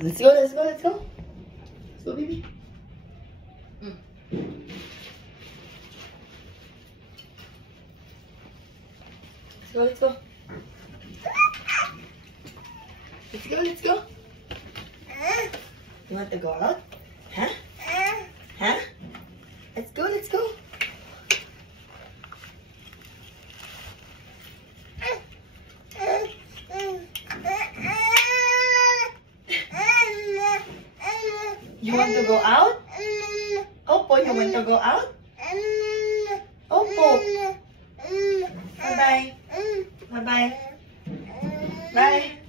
Let's go, let's go, let's go. Let's go, baby. Let's go, let's go. Let's go, let's go. You want to go out? Huh? Huh? Let's go, let's go. You want to go out? Opo, you want to go out? Opo. Bye-bye. Bye-bye. Bye.